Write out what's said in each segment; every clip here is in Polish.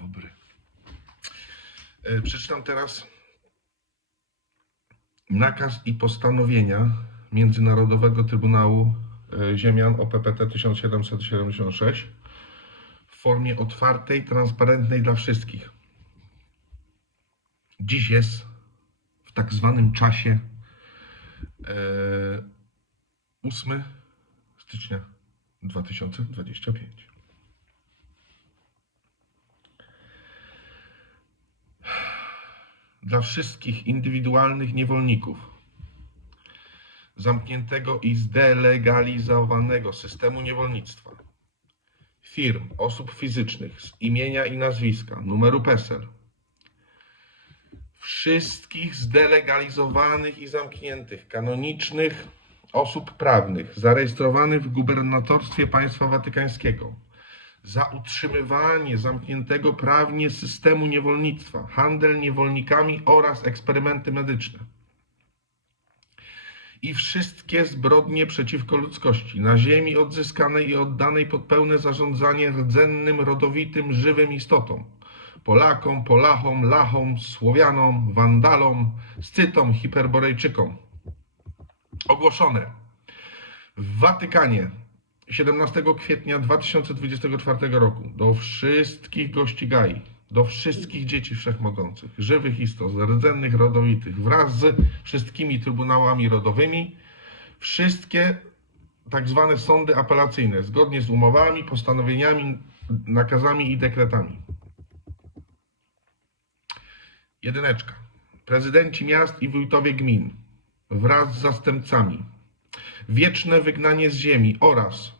dobry. E, Przeczytam teraz nakaz i postanowienia Międzynarodowego Trybunału e, Ziemian OPPT 1776 w formie otwartej, transparentnej dla wszystkich. Dziś jest w tak zwanym czasie e, 8 stycznia 2025. Dla wszystkich indywidualnych niewolników zamkniętego i zdelegalizowanego systemu niewolnictwa, firm, osób fizycznych z imienia i nazwiska, numeru PESEL, wszystkich zdelegalizowanych i zamkniętych kanonicznych osób prawnych zarejestrowanych w gubernatorstwie państwa watykańskiego za utrzymywanie zamkniętego prawnie systemu niewolnictwa, handel niewolnikami oraz eksperymenty medyczne i wszystkie zbrodnie przeciwko ludzkości na ziemi odzyskanej i oddanej pod pełne zarządzanie rdzennym, rodowitym, żywym istotom. Polakom, Polachom, Lachom, Słowianom, Wandalom, Scytom, Hiperborejczykom. Ogłoszone w Watykanie 17 kwietnia 2024 roku do wszystkich gości Gai, do wszystkich dzieci wszechmogących, żywych istot, rdzennych, rodowitych, wraz z wszystkimi trybunałami rodowymi, wszystkie tak zwane sądy apelacyjne, zgodnie z umowami, postanowieniami, nakazami i dekretami. Jedyneczka. Prezydenci miast i wójtowie gmin wraz z zastępcami. Wieczne wygnanie z ziemi oraz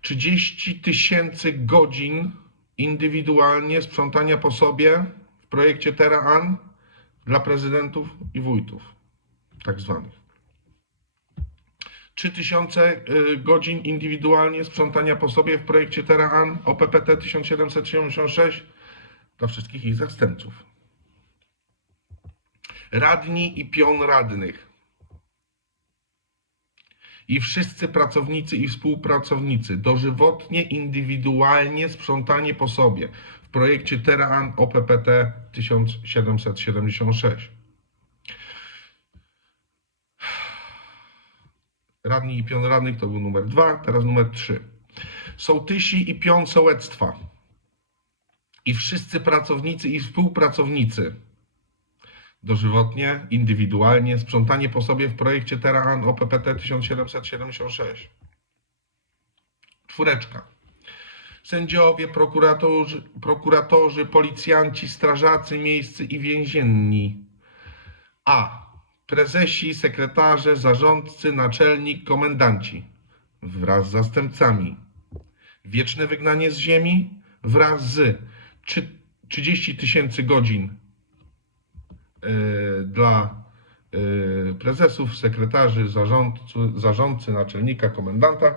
30 tysięcy godzin indywidualnie sprzątania po sobie w projekcie Terra An dla prezydentów i wójtów, tak zwanych. 3000 y, godzin indywidualnie sprzątania po sobie w projekcie Terra An OPPT 1776 dla wszystkich ich zastępców. Radni i pion radnych i wszyscy pracownicy i współpracownicy dożywotnie, indywidualnie sprzątanie po sobie w projekcie Teraan OPPT 1776. Radni i pion radnych to był numer dwa, teraz numer trzy. Sołtysi i pion sołectwa i wszyscy pracownicy i współpracownicy dożywotnie, indywidualnie, sprzątanie po sobie w projekcie Teraan OPPT 1776. Czwóreczka. Sędziowie, prokuratorzy, prokuratorzy, policjanci, strażacy miejscy i więzienni. A. Prezesi, sekretarze, zarządcy, naczelnik, komendanci wraz z zastępcami. Wieczne wygnanie z ziemi wraz z trzy- 30 tysięcy godzin dla y, prezesów, sekretarzy, zarządcy, zarządcy, naczelnika, komendanta,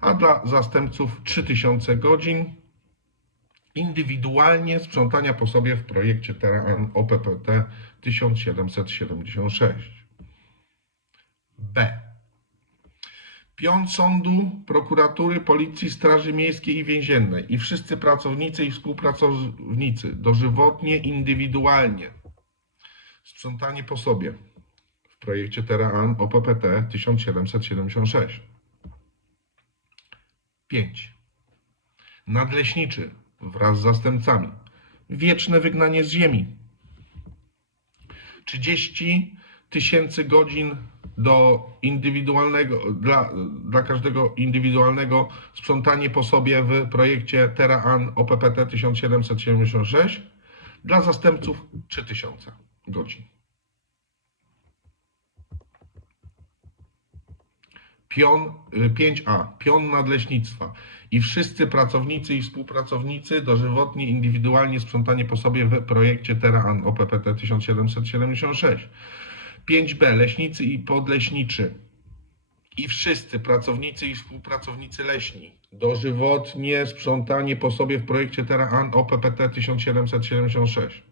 a dla zastępców 3000 godzin indywidualnie sprzątania po sobie w projekcie Terran OPPT 1776. B. Pion sądu, prokuratury, policji, straży miejskiej i więziennej i wszyscy pracownicy i współpracownicy dożywotnie, indywidualnie sprzątanie po sobie w projekcie Teraan OPPT 1776. 5. Nadleśniczy wraz z zastępcami. Wieczne wygnanie z ziemi. 30 tysięcy godzin do indywidualnego, dla, dla każdego indywidualnego sprzątanie po sobie w projekcie Teraan OPPT 1776. Dla zastępców 3000 godzin. Pion y, 5a, pion nadleśnictwa i wszyscy pracownicy i współpracownicy dożywotnie, indywidualnie sprzątanie po sobie w projekcie Teraan OPPT 1776. 5b, leśnicy i podleśniczy i wszyscy pracownicy i współpracownicy leśni dożywotnie sprzątanie po sobie w projekcie Teraan OPPT 1776.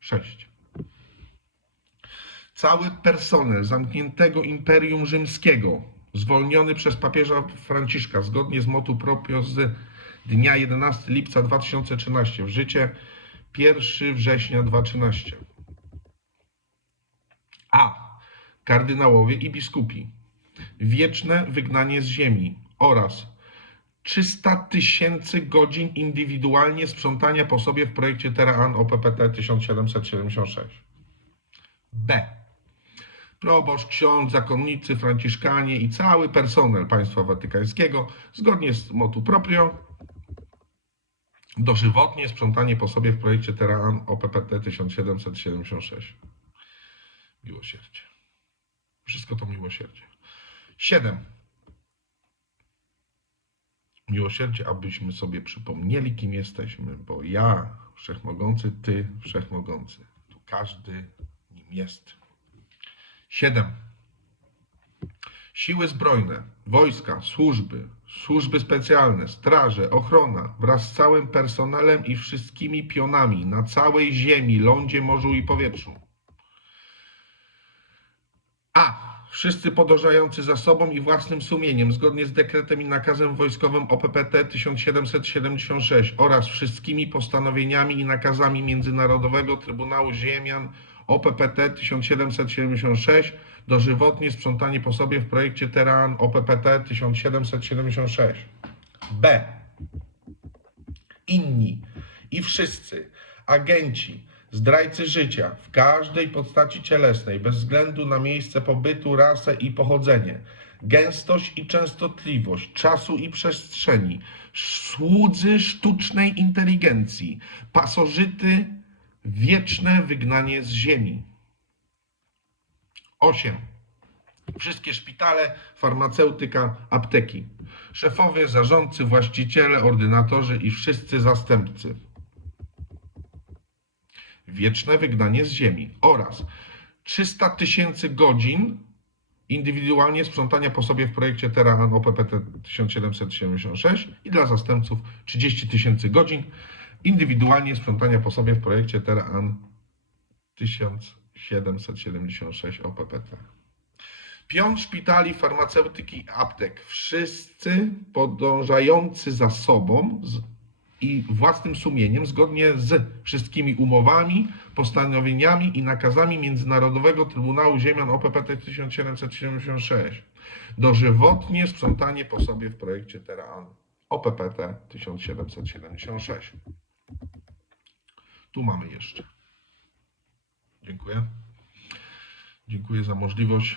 6. Cały personel zamkniętego Imperium Rzymskiego, zwolniony przez papieża Franciszka, zgodnie z motu proprio z dnia 11 lipca 2013 w życie 1 września 2013. A. Kardynałowie i biskupi. Wieczne wygnanie z ziemi oraz 300 tysięcy godzin indywidualnie sprzątania po sobie w projekcie Teraan OPPT 1776. B. Proboszcz, ksiądz, zakonnicy, franciszkanie i cały personel państwa watykańskiego zgodnie z motu proprio dożywotnie sprzątanie po sobie w projekcie Teraan OPPT 1776. Miłosierdzie. Wszystko to miłosierdzie. 7. Miłosierdzie, abyśmy sobie przypomnieli, kim jesteśmy, bo ja, wszechmogący, ty, wszechmogący. Tu każdy nim jest. 7. Siły zbrojne, wojska, służby, służby specjalne, straże, ochrona wraz z całym personelem i wszystkimi pionami na całej ziemi, lądzie, morzu i powietrzu. A. Wszyscy podążający za sobą i własnym sumieniem, zgodnie z dekretem i nakazem wojskowym OPPT 1776 oraz wszystkimi postanowieniami i nakazami Międzynarodowego Trybunału Ziemian OPPT 1776 dożywotnie sprzątanie po sobie w projekcie Teran OPPT 1776. B. Inni i wszyscy agenci, zdrajcy życia w każdej postaci cielesnej, bez względu na miejsce pobytu, rasę i pochodzenie, gęstość i częstotliwość czasu i przestrzeni, słudzy sztucznej inteligencji, pasożyty, wieczne wygnanie z ziemi. 8. Wszystkie szpitale, farmaceutyka, apteki. Szefowie, zarządcy, właściciele, ordynatorzy i wszyscy zastępcy. Wieczne wygnanie z ziemi oraz 300 tysięcy godzin indywidualnie sprzątania po sobie w projekcie Terran OPPT 1776 i dla zastępców 30 tysięcy godzin indywidualnie sprzątania po sobie w projekcie Terran 1776 OPPT. Pion szpitali, farmaceutyki aptek. Wszyscy podążający za sobą z, i własnym sumieniem, zgodnie z wszystkimi umowami, postanowieniami i nakazami Międzynarodowego Trybunału Ziemian OPPT 1776. Dożywotnie sprzątanie po sobie w projekcie Teraan OPPT 1776. Tu mamy jeszcze. Dziękuję. Dziękuję za możliwość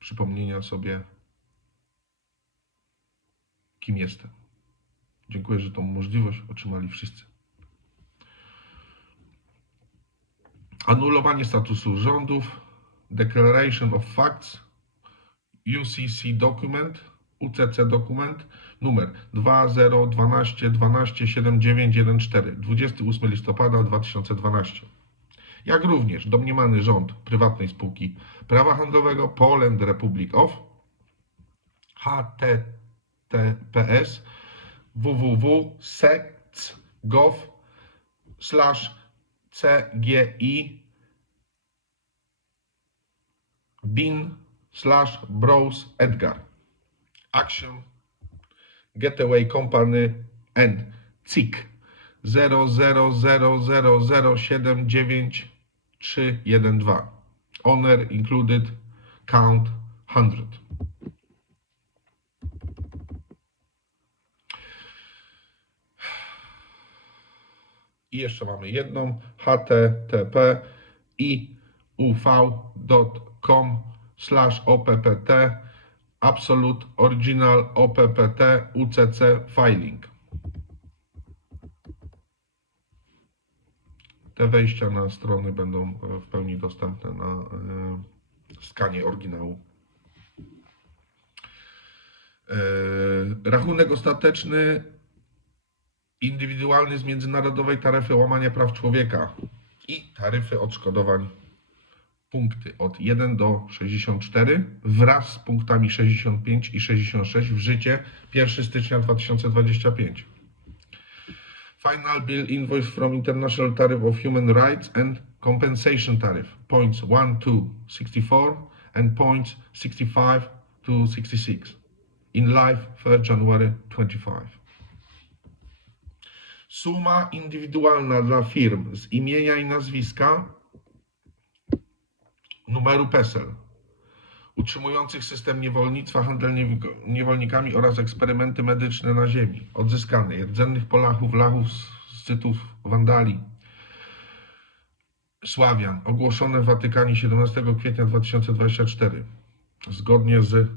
przypomnienia sobie, kim jestem. Dziękuję, że tą możliwość otrzymali wszyscy. Anulowanie statusu rządów, Declaration of Facts, UCC dokument, UCC dokument numer 2012 12 7914 28 listopada 2012 jak również domniemany rząd prywatnej spółki prawa handlowego Poland Republic of https www.sec.gov cgi bin slash browse edgar. Action. Getaway company and CIK. 000079312 owner included count 100 i jeszcze mamy jedną http i uv.com slash opt absolute original opt ucc filing Te wejścia na strony będą e, w pełni dostępne na e, skanie oryginału. E, Rachunek ostateczny indywidualny z międzynarodowej taryfy łamania praw człowieka i taryfy odszkodowań punkty od 1 do 64 wraz z punktami 65 i 66 w życie 1 stycznia 2025. Final bill invoice from International Tariff of Human Rights and Compensation Tariff, points 1 to 64 and points 65 to 66. In life, 3rd January 25. Suma indywidualna dla firm z imienia i nazwiska, numeru PESEL, utrzymujących system niewolnictwa, handel niew- niewolnikami oraz eksperymenty medyczne na ziemi, odzyskanej, rdzennych Polachów, Lachów, Scytów, Wandali, Sławian, ogłoszone w Watykanie 17 kwietnia 2024, zgodnie z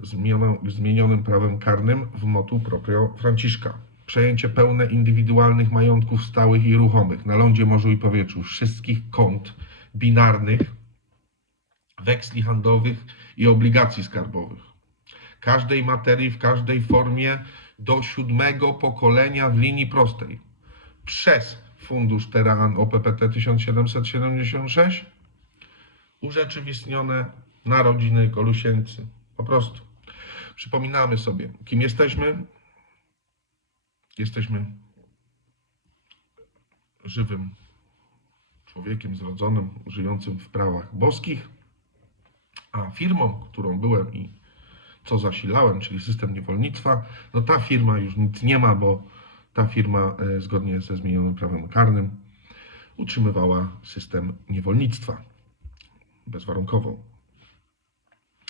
zmienionym prawem karnym w motu proprio Franciszka. Przejęcie pełne indywidualnych majątków stałych i ruchomych na lądzie, morzu i powietrzu wszystkich kont binarnych, weksli handlowych i obligacji skarbowych. Każdej materii w każdej formie do siódmego pokolenia w linii prostej przez Fundusz Teran OPPT 1776 urzeczywistnione narodziny Kolusieńcy. Po prostu. Przypominamy sobie, kim jesteśmy. Jesteśmy żywym człowiekiem zrodzonym, żyjącym w prawach boskich, a firmą, którą byłem i co zasilałem, czyli system niewolnictwa, no ta firma już nic nie ma, bo ta firma e, zgodnie ze zmienionym prawem karnym utrzymywała system niewolnictwa bezwarunkowo.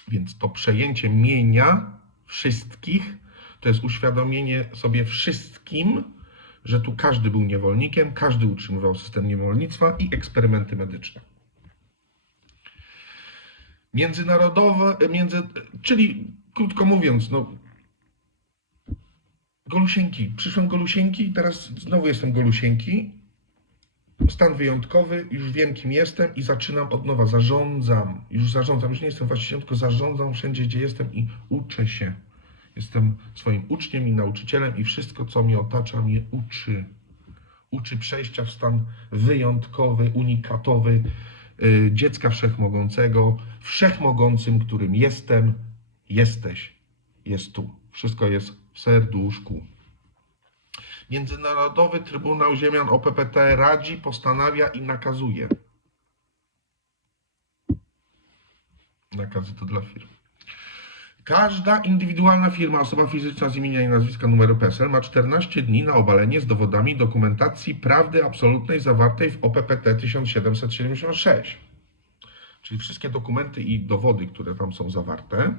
Więc to przejęcie mienia wszystkich to jest uświadomienie sobie wszystkim, że tu każdy był niewolnikiem, każdy utrzymywał system niewolnictwa i eksperymenty medyczne. Międzynarodowe, między, czyli krótko mówiąc, no, Golusieńki. Przyszłem Golusieńki, teraz znowu jestem Golusieńki. Stan wyjątkowy, już wiem kim jestem i zaczynam od nowa. Zarządzam, już zarządzam, już nie jestem właścicielem, tylko zarządzam wszędzie, gdzie jestem i uczę się. Jestem swoim uczniem i nauczycielem i wszystko, co mnie otacza, mnie uczy. Uczy przejścia w stan wyjątkowy, unikatowy, y, dziecka wszechmogącego, wszechmogącym, którym jestem, jesteś, jest tu. Wszystko jest w serduszku. Międzynarodowy Trybunał Ziemian OPPT radzi, postanawia i nakazuje. Nakazy to dla firm. Każda indywidualna firma, osoba fizyczna z imienia i nazwiska numeru PESEL ma 14 dni na obalenie z dowodami dokumentacji prawdy absolutnej zawartej w OPPT 1776. Czyli wszystkie dokumenty i dowody, które tam są zawarte,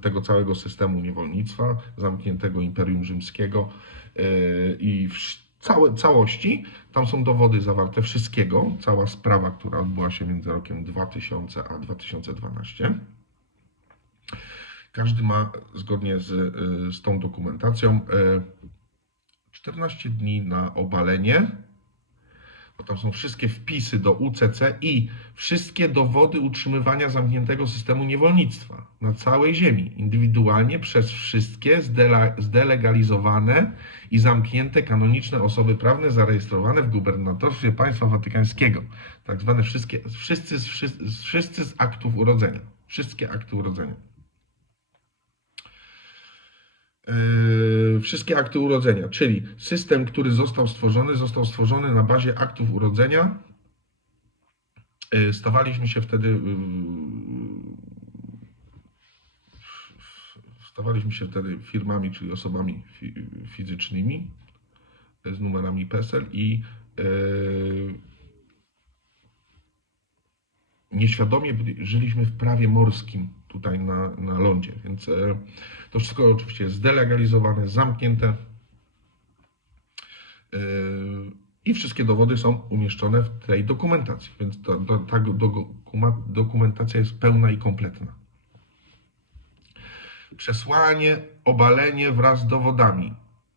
tego całego systemu niewolnictwa, zamkniętego Imperium Rzymskiego yy, i w całe, całości, tam są dowody zawarte wszystkiego, cała sprawa, która odbyła się między rokiem 2000 a 2012. Każdy ma zgodnie z, z tą dokumentacją yy, 14 dni na obalenie bo tam są wszystkie wpisy do UCC i wszystkie dowody utrzymywania zamkniętego systemu niewolnictwa na całej ziemi, indywidualnie przez wszystkie zdelegalizowane i zamknięte kanoniczne osoby prawne zarejestrowane w gubernatorstwie państwa watykańskiego. Tak zwane wszystkie, wszyscy, wszyscy z aktów urodzenia. Wszystkie akty urodzenia. Yy, wszystkie akty urodzenia, czyli system, który został stworzony, został stworzony na bazie aktów urodzenia. Yy, Stawaliśmy się wtedy. yy, Stawaliśmy się wtedy firmami, czyli osobami fi- fizycznymi z numerami PESEL i nieświadomie żyliśmy w prawie morskim tutaj na, na lądzie, więc e, to wszystko oczywiście jest zdelegalizowane, zamknięte. E, i wszystkie dowody są umieszczone w tej dokumentacji, więc ta, ta, ta dokumentacja jest pełna i kompletna. Przesłanie, obalenie wraz z dowodami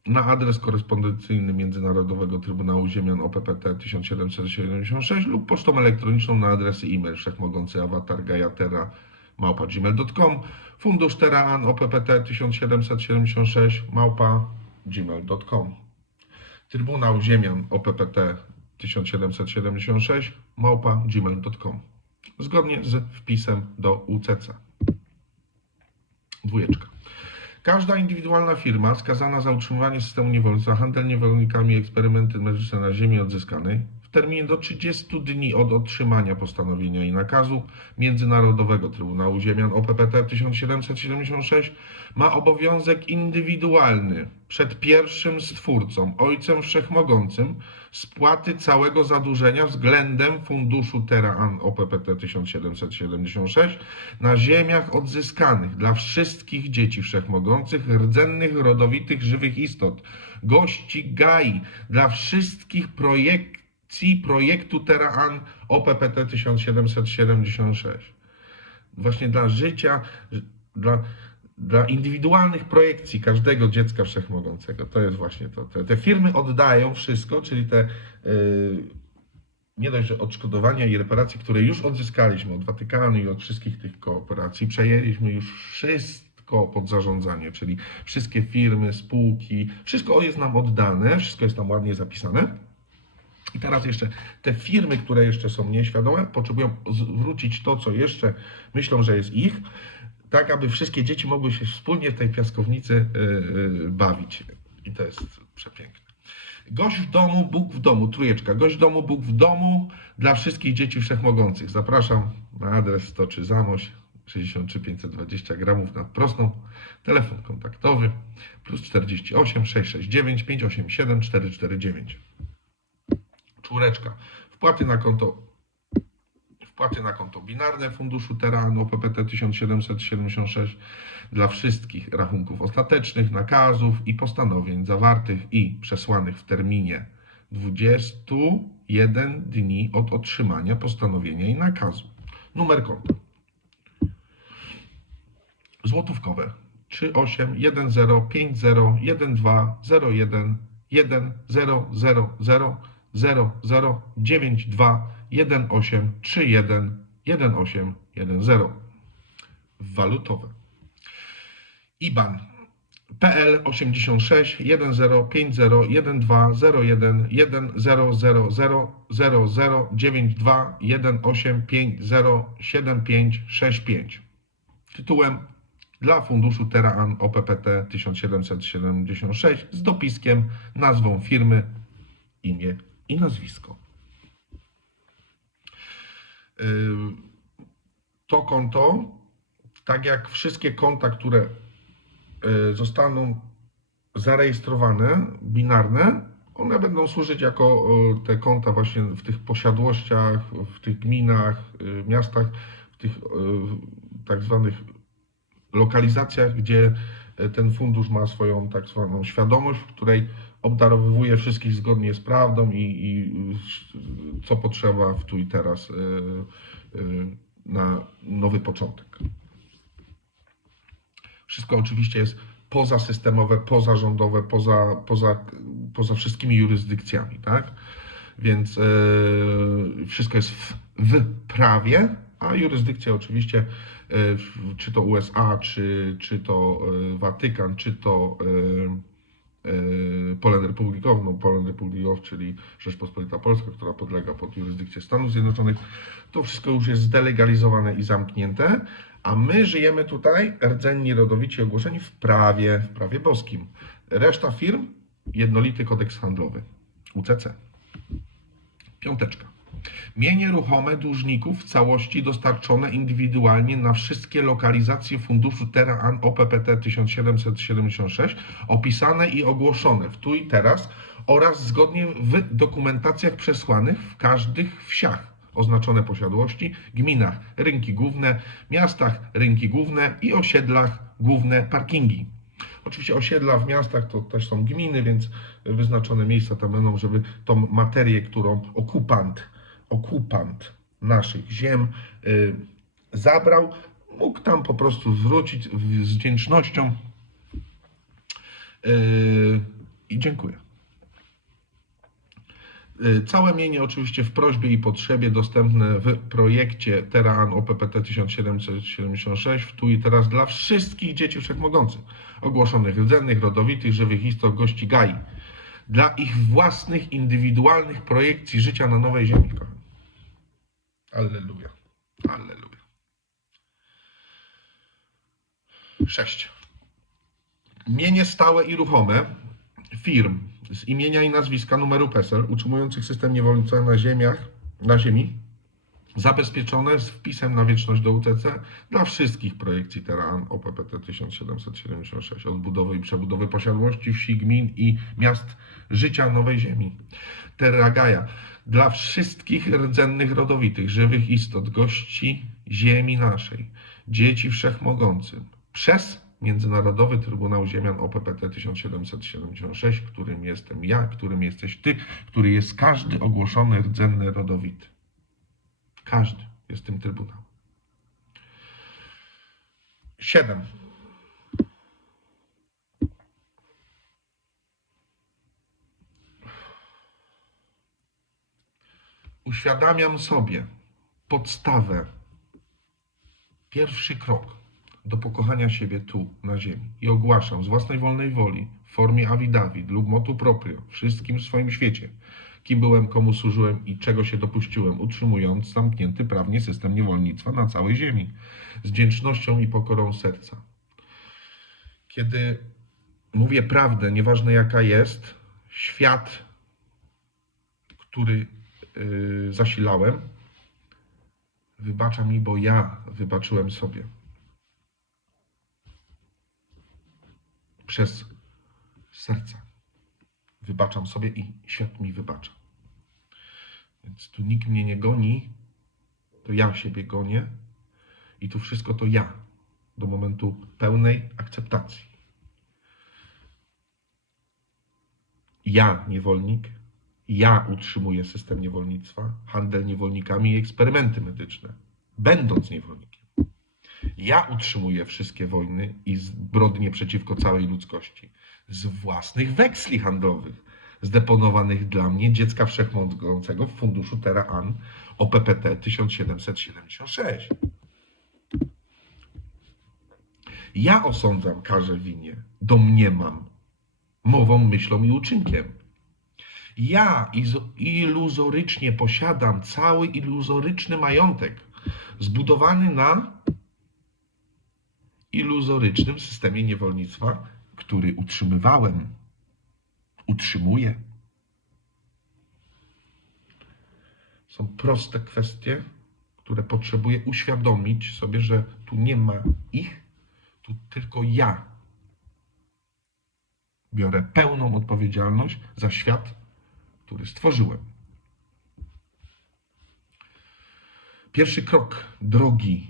na adres korespondencyjny Międzynarodowego Trybunału Ziemian OPPT 1776 lub pocztą elektroniczną na adresy e-mail wszechmogący awatar gajatera małpa gmail.com fundusz teran OPPT 1776 małpa gmail.com Trybunał Ziemian OPPT 1776 małpa gmail.com zgodnie z wpisem do UCC. Dwójeczka. Każda indywidualna firma skazana za utrzymywanie systemu niewolnictwa, handel niewolnikami, eksperymenty medyczne na ziemi odzyskanej, w terminie do 30 dni od otrzymania postanowienia i nakazu Międzynarodowego Trybunału Ziemian OPPT 1776 ma obowiązek indywidualny przed pierwszym stwórcą, Ojcem Wszechmogącym, spłaty całego zadłużenia względem Funduszu Terra An OPPT 1776 na ziemiach odzyskanych dla wszystkich dzieci wszechmogących, rdzennych, rodowitych, żywych istot, gości Gai, dla wszystkich projekcji projektu Terra An OPPT 1776. Właśnie dla życia, dla, dla indywidualnych projekcji każdego dziecka wszechmogącego. To jest właśnie to. Te, te firmy oddają wszystko, czyli te yy, nie dość, że odszkodowania i reparacje, które już odzyskaliśmy od Watykanu i od wszystkich tych kooperacji, przejęliśmy już wszystko pod zarządzanie, czyli wszystkie firmy, spółki, wszystko jest nam oddane, wszystko jest tam ładnie zapisane. I teraz jeszcze te firmy, które jeszcze są nieświadome, potrzebują zwrócić to, co jeszcze myślą, że jest ich, tak aby wszystkie dzieci mogły się wspólnie w tej piaskownicy yy, yy, bawić. I to jest przepiękne. Gość w domu, Bóg w domu, trójeczka. Gość w domu, Bóg w domu dla wszystkich dzieci wszechmogących. Zapraszam na adres Stoczy Zamość 63 520 gramów nad prostą. Telefon kontaktowy plus 48 669 587 449. Czwóreczka. Wpłaty na konto wpłaty na konto binarne Funduszu Terran OPPT 1776 dla wszystkich rachunków ostatecznych, nakazów i postanowień zawartych i przesłanych w terminie 21 dni od otrzymania postanowienia i nakazu. Numer konta. Złotówkowe 38 10 50 12 01 1 0 0 0 0 0 9 2 1 8 3 1 1 8 1 0 walutowe IBAN PL 86 10 50 12 01 1 0 0 0 0 0 9 2 1 8 5 0 7 5 6 5 tytułem dla Funduszu Terra An OPPT 1776 z dopiskiem, nazwą firmy, imię i nazwisko. To konto, tak jak wszystkie konta, które yy, zostaną zarejestrowane, binarne, one będą służyć jako yy, te konta właśnie w tych posiadłościach, w tych gminach, yy, miastach, w tych tak zwanych lokalizacjach, gdzie ten fundusz ma swoją tak zwaną świadomość, w której obdarowywuje wszystkich zgodnie z prawdą i, i y, co potrzeba w tu i teraz y, y, na nowy początek. Wszystko oczywiście jest pozasystemowe, pozarządowe, poza, poza, poza wszystkimi jurysdykcjami, tak? Więc wszystko jest w, w prawie, a jurysdykcja oczywiście, czy to USA, czy, czy to Watykan, czy to Polen Republikow, no Polen Republikow, czyli Rzeczpospolita Polska, która podlega pod jurysdykcję Stanów Zjednoczonych, to wszystko już jest zdelegalizowane i zamknięte, a my żyjemy tutaj, rdzenni, rodowici, ogłoszeni w prawie, w prawie boskim. Reszta firm, jednolity kodeks handlowy, UCC. Piąteczka. Mienie ruchome dłużników w całości dostarczone indywidualnie na wszystkie lokalizacje funduszu Terra An OPPT 1776 opisane i ogłoszone w tu i teraz oraz zgodnie w dokumentacjach przesłanych w każdych wsiach oznaczone posiadłości, gminach rynki główne, miastach rynki główne i osiedlach główne parkingi. Oczywiście osiedla w miastach to też są gminy, więc wyznaczone miejsca tam będą, żeby tą materię, którą okupant, okupant naszych ziem y, zabrał, mógł tam po prostu zwrócić z wdzięcznością y, i dziękuję. Y, Całe mienie oczywiście w prośbie i potrzebie dostępne w projekcie Terran OPPT 1776 w tu i teraz dla wszystkich dzieci wszechmogących, ogłoszonych rdzennych, rodowitych, żywych istot, gości Gai, dla ich własnych, indywidualnych projekcji życia na nowej ziemi. Alleluja. Alleluja. 6. Mienie stałe i ruchome firm z imienia i nazwiska numeru PESEL utrzymujących system niewolnictwa na ziemiach, na ziemi zabezpieczone z wpisem na wieczność do UTC dla wszystkich projekcji Teran OPPT 1776 odbudowy i przebudowy posiadłości wsi, gmin i miast życia nowej ziemi. Terra Gaia dla wszystkich rdzennych rodowitych, żywych istot, gości ziemi naszej, dzieci wszechmogącym przez Międzynarodowy Trybunał Ziemian OPPT 1776, którym jestem ja, którym jesteś ty, który jest każdy ogłoszony rdzenny rodowity. Każdy jest tym trybunał. Siedem. Uświadamiam sobie podstawę, pierwszy krok do pokochania siebie tu, na ziemi. I ogłaszam z własnej wolnej woli, w formie avidavit lub motu proprio, wszystkim w swoim świecie, kim byłem, komu służyłem i czego się dopuściłem, utrzymując zamknięty prawnie system niewolnictwa na całej ziemi, z wdzięcznością i pokorą serca. Kiedy mówię prawdę, nieważne jaka jest, świat, który yy, zasilałem, wybacza mi, bo ja wybaczyłem sobie. Przez serca. Wybaczam sobie i świat mi wybacza. Więc tu nikt mnie nie goni, to ja siebie gonię i tu wszystko to ja do momentu pełnej akceptacji. Ja, niewolnik, ja utrzymuję system niewolnictwa, handel niewolnikami i eksperymenty medyczne, będąc niewolnikiem. Ja utrzymuję wszystkie wojny i zbrodnie przeciwko całej ludzkości z własnych weksli handlowych, zdeponowanych dla mnie dziecka wszechmogącego w funduszu Terra An OPPT 1776. Ja osądzam, karzę winie, domniemam, mową, myślą i uczynkiem. Ja iluzorycznie posiadam cały iluzoryczny majątek zbudowany na iluzorycznym systemie niewolnictwa, który utrzymywałem, utrzymuję. Są proste kwestie, które potrzebuję uświadomić sobie, że tu nie ma ich, tu tylko ja biorę pełną odpowiedzialność za świat, który stworzyłem. Pierwszy krok drogi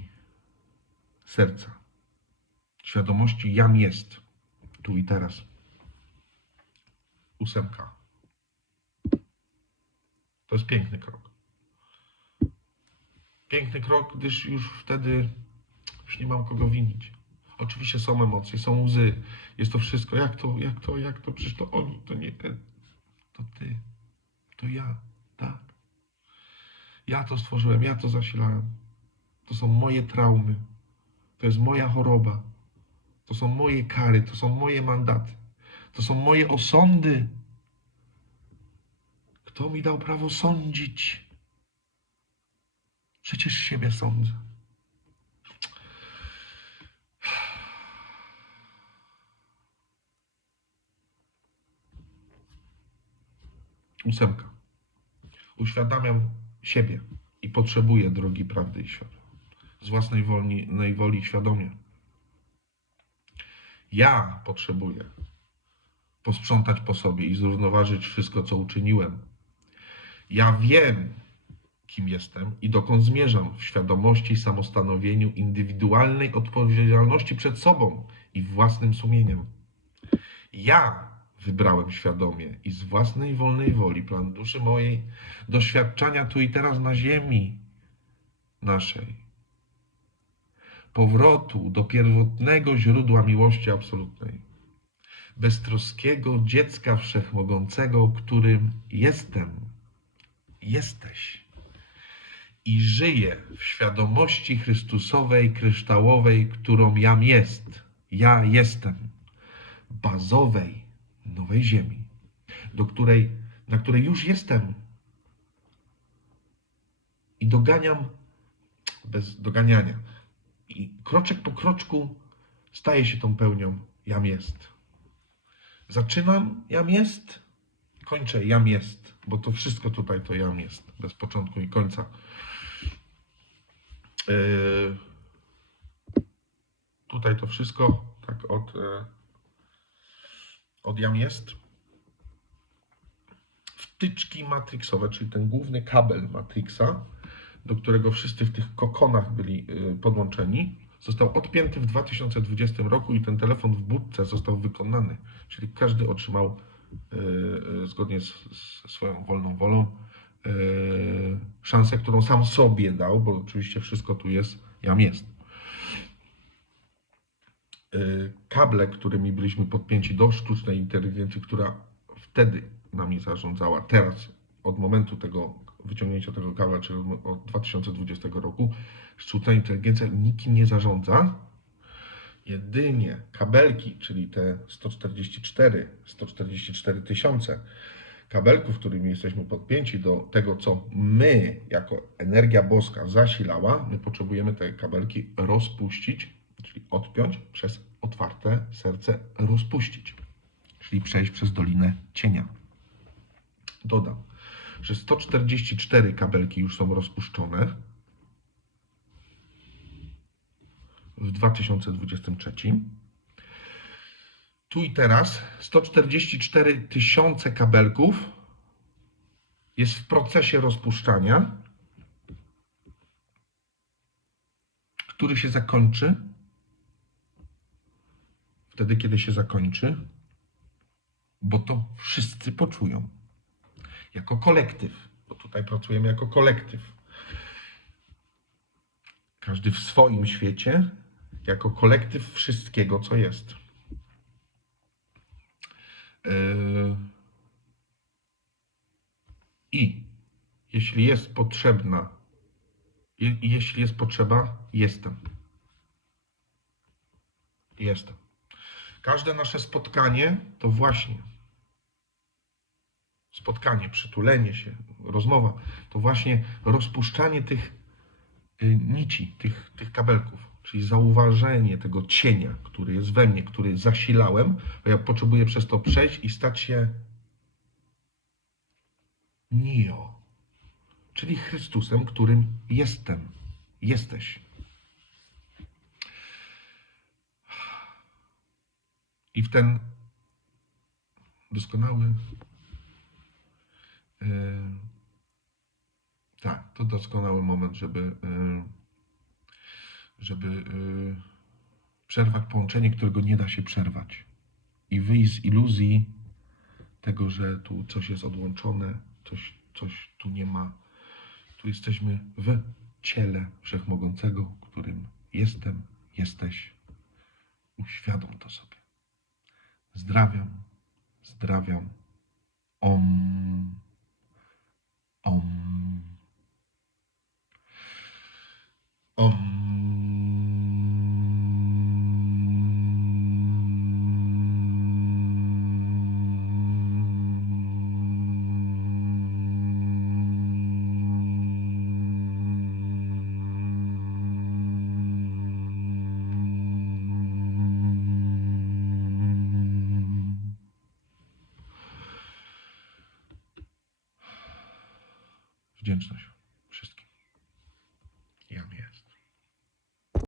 serca, świadomości jam jest, tu i teraz. Ósemka. To jest piękny krok. Piękny krok, gdyż już wtedy już nie mam kogo winić. Oczywiście są emocje, są łzy, jest to wszystko. Jak to, jak to, jak to? Przecież to oni, to nie ten. To ty, to ja, tak. Ja to stworzyłem, ja to zasilałem. To są moje traumy. To jest moja choroba. To są moje kary, to są moje mandaty. To są moje osądy. Kto mi dał prawo sądzić? Przecież siebie sądzę. Ósemka. Uświadamiam siebie i potrzebuję drogi prawdy i światła. Z własnej woli, woli świadomie. Ja potrzebuję posprzątać po sobie i zrównoważyć wszystko, co uczyniłem. Ja wiem, kim jestem i dokąd zmierzam w świadomości, samostanowieniu, indywidualnej odpowiedzialności przed sobą i własnym sumieniem. Ja wybrałem świadomie i z własnej wolnej woli plan duszy mojej doświadczania tu i teraz na ziemi naszej. Powrotu do pierwotnego źródła miłości absolutnej. Beztroskiego dziecka wszechmogącego, którym jestem, jesteś. I żyję w świadomości Chrystusowej, kryształowej, którą jam jest. Ja jestem. Bazowej nowej ziemi, do której, na której już jestem. I doganiam bez doganiania. I kroczek po kroczku staję się tą pełnią jam jest. Zaczynam jam jest kończę jam jest, bo to wszystko tutaj to jam jest, bez początku i końca. Yy, tutaj to wszystko tak od, e, od jam jest. Wtyczki matrixowe, czyli ten główny kabel matrixa, do którego wszyscy w tych kokonach byli y, podłączeni, został odpięty w 2020 roku i ten telefon w budce został wykonany. Czyli każdy otrzymał y, y, zgodnie z, z swoją wolną wolą y, szansę, którą sam sobie dał, bo oczywiście wszystko tu jest, jam jest. Kable, którymi byliśmy podpięci do sztucznej inteligencji, która wtedy nami zarządzała, teraz od momentu tego wyciągnięcia tego kabla, czyli od 2020 roku, sztuczna inteligencja nikim nie zarządza. Jedynie kabelki, czyli te 144, 144 tysiące kabelków, którymi jesteśmy podpięci do tego, co my jako energia boska zasilała, my potrzebujemy te kabelki rozpuścić, czyli odpiąć przez otwarte serce, rozpuścić, czyli przejść przez dolinę cienia. Dodam, że 144 kabelki już są rozpuszczone w 2023. Tu i teraz 144 tysiące kabelków jest w procesie rozpuszczania, który się zakończy wtedy, kiedy się zakończy, bo to wszyscy poczują jako kolektyw, bo tutaj pracujemy jako kolektyw. Każdy w swoim świecie, jako kolektyw wszystkiego, co jest. Yy, I jeśli jest potrzebna, je- jeśli jest potrzeba, jestem. Jestem. Każde nasze spotkanie to właśnie spotkanie, przytulenie się, rozmowa, to właśnie rozpuszczanie tych y, nici, tych, tych kabelków, czyli zauważenie tego cienia, który jest we mnie, który zasilałem, bo ja potrzebuję przez to przejść i stać się Nio, czyli Chrystusem, którym jestem, jesteś. I w ten doskonały Yy, tak, to doskonały moment, żeby, yy, żeby yy, przerwać połączenie, którego nie da się przerwać. I wyjść z iluzji tego, że tu coś jest odłączone, coś, coś tu nie ma. Tu jesteśmy w ciele wszechmogącego, którym jestem, jesteś. Uświadom to sobie. Zdrawiam, zdrawiam. Om. Om.